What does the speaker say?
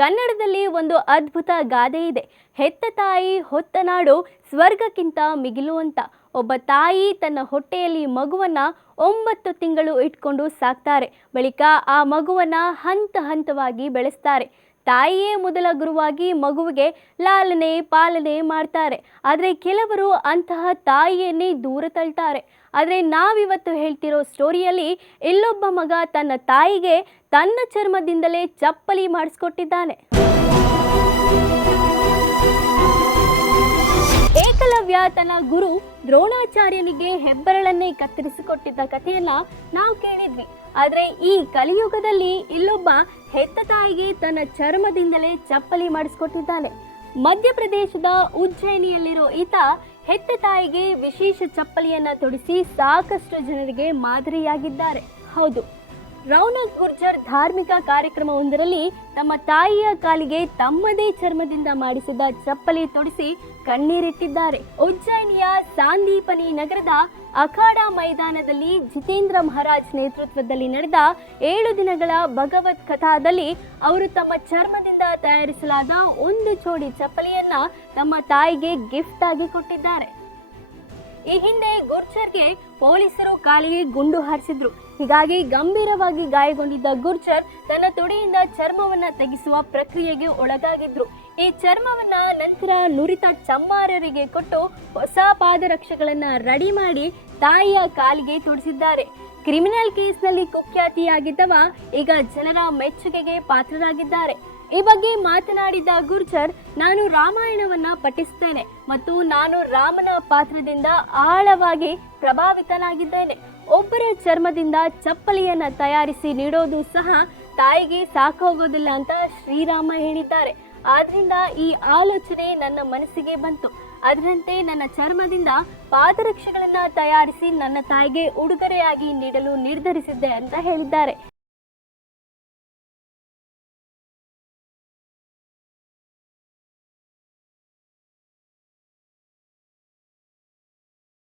ಕನ್ನಡದಲ್ಲಿ ಒಂದು ಅದ್ಭುತ ಗಾದೆ ಇದೆ. ಹೆತ್ತ ತಾಯಿ ಹೊತ್ತ ನಾಡು ಸ್ವರ್ಗಕ್ಕಿಂತ ಮಿಗಿಲು ಅಂತ. ಒಬ್ಬ ತಾಯಿ ತನ್ನ ಹೊಟ್ಟೆಯಲ್ಲಿ ಮಗುವನ್ನ ಒಂಬತ್ತು ತಿಂಗಳು ಇಟ್ಕೊಂಡು ಸಾಕ್ತಾರೆ. ಬಳಿಕ ಆ ಮಗುವನ್ನ ಹಂತ ಹಂತವಾಗಿ ಬೆಳೆಸ್ತಾರೆ. ತಾಯಿಯೇ ಮೊದಲ ಗುರುವಾಗಿ ಮಗುವಿಗೆ ಲಾಲನೆ ಪಾಲನೆ ಮಾಡ್ತಾರೆ. ಆದರೆ ಕೆಲವರು ಅಂತಹ ತಾಯಿಯನ್ನೇ ದೂರ ತಳ್ತಾರೆ. ಆದರೆ ನಾವಿವತ್ತು ಹೇಳ್ತಿರೋ ಸ್ಟೋರಿಯಲ್ಲಿ ಇಲ್ಲೊಬ್ಬ ಮಗ ತನ್ನ ತಾಯಿಗೆ ತನ್ನ ಚರ್ಮದಿಂದಲೇ ಚಪ್ಪಲಿ ಮಾಡಿಸ್ಕೊಟ್ಟಿದ್ದಾನೆ. ಏಕಲವ್ಯ ತನ್ನ ಗುರು ದ್ರೋಣಾಚಾರ್ಯನಿಗೆ ಹೆಬ್ಬರಳನ್ನೇ ಕತ್ತರಿಸಿಕೊಟ್ಟಿದ್ದ ಕಥೆಯನ್ನ ನಾವು ಕೇಳಿದ್ವಿ. ಆದ್ರೆ ಈ ಕಲಿಯುಗದಲ್ಲಿ ಇಲ್ಲೊಬ್ಬ ಹೆತ್ತ ತಾಯಿಗೆ ತನ್ನ ಚರ್ಮದಿಂದಲೇ ಚಪ್ಪಲಿ ಮಾಡಿಸ್ಕೊಟ್ಟಿದ್ದಾನೆ. ಮಧ್ಯಪ್ರದೇಶದ ಉಜ್ಜಯಿನಿಯಲ್ಲಿರೋ ಈತ ಹೆತ್ತ ತಾಯಿಗೆ ವಿಶೇಷ ಚಪ್ಪಲಿಯನ್ನ ತೊಡಿಸಿ ಸಾಕಷ್ಟು ಜನರಿಗೆ ಮಾದರಿಯಾಗಿದ್ದಾರೆ. ಹೌದು. ರೌನಕ್ ಗುರ್ಜರ್ ಧಾರ್ಮಿಕ ಕಾರ್ಯಕ್ರಮವೊಂದರಲ್ಲಿ ತಮ್ಮ ತಾಯಿಯ ಕಾಲಿಗೆ ತಮ್ಮದೇ ಚರ್ಮದಿಂದ ಮಾಡಿಸಿದ ಚಪ್ಪಲಿ ತೊಡಿಸಿ ಕಣ್ಣೀರಿಟ್ಟಿದ್ದಾರೆ. ಉಜ್ಜಯಿನಿಯ ಸಾಂದೀಪನಿ ನಗರದ ಅಖಾಡ ಮೈದಾನದಲ್ಲಿ ಜಿತೇಂದ್ರ ಮಹಾರಾಜ್ ನೇತೃತ್ವದಲ್ಲಿ ನಡೆದ ಏಳು ದಿನಗಳ ಭಗವತ್ ಕಥಾದಲ್ಲಿ ಅವರು ತಮ್ಮ ಚರ್ಮದಿಂದ ತಯಾರಿಸಲಾದ ಒಂದು ಜೋಡಿ ಚಪ್ಪಲಿಯನ್ನ ತಮ್ಮ ತಾಯಿಗೆ ಗಿಫ್ಟ್ ಆಗಿ ಕೊಟ್ಟಿದ್ದಾರೆ. ಈ ಹಿಂದೆ ಗುರ್ಜರ್ಗೆ ಪೊಲೀಸರು ಕಾಲಿಗೆ ಗುಂಡು ಹಾರಿಸಿದ್ರು. ಹೀಗಾಗಿ ಗಂಭೀರವಾಗಿ ಗಾಯಗೊಂಡಿದ್ದ ಗುರ್ಜರ್ ತನ್ನ ತುಡಿಯಿಂದ ಚರ್ಮವನ್ನ ತೆಗೆಸುವ ಪ್ರಕ್ರಿಯೆಗೆ ಒಳಗಾಗಿದ್ರು. ಈ ಚರ್ಮವನ್ನ ನಂತರ ನುರಿತ ಚಮ್ಮಾರರಿಗೆ ಕೊಟ್ಟು ಹೊಸ ಪಾದರಕ್ಷೆಗಳನ್ನ ರೆಡಿ ಮಾಡಿ ತಾಯಿಯ ಕಾಲಿಗೆ ತೊಡಿಸಿದ್ದಾರೆ. ಕ್ರಿಮಿನಲ್ ಕೇಸ್ನಲ್ಲಿ ಕುಖ್ಯಾತಿಯಾಗಿದ್ದವ ಈಗ ಜನರ ಮೆಚ್ಚುಗೆಗೆ ಪಾತ್ರರಾಗಿದ್ದಾರೆ. ಈ ಬಗ್ಗೆ ಮಾತನಾಡಿದ ಗುರ್ಜರ್ ನಾನು ರಾಮಾಯಣವನ್ನ ಪಠಿಸ್ತೇನೆ ಮತ್ತು ನಾನು ರಾಮನ ಪಾತ್ರದಿಂದ ಆಳವಾಗಿ ಪ್ರಭಾವಿತನಾಗಿದ್ದೇನೆ. ಒಬ್ಬರ ಚರ್ಮದಿಂದ ಚಪ್ಪಲಿಯನ್ನ ತಯಾರಿಸಿ ನೀಡೋದು ಸಹ ತಾಯಿಗೆ ಸಾಕೋಗೋದಿಲ್ಲ ಅಂತ ಶ್ರೀರಾಮ ಹೇಳಿದ್ದಾರೆ. ಆದ್ರಿಂದ ಈ ಆಲೋಚನೆ ನನ್ನ ಮನಸ್ಸಿಗೆ ಬಂತು. ಅದರಂತೆ ನನ್ನ ಚರ್ಮದಿಂದ ಪಾದರಕ್ಷೆಗಳನ್ನ ತಯಾರಿಸಿ ನನ್ನ ತಾಯಿಗೆ ಉಡುಗೊರೆಯಾಗಿ ನೀಡಲು ನಿರ್ಧರಿಸಿದ್ದೆ ಅಂತ ಹೇಳಿದ್ದಾರೆ.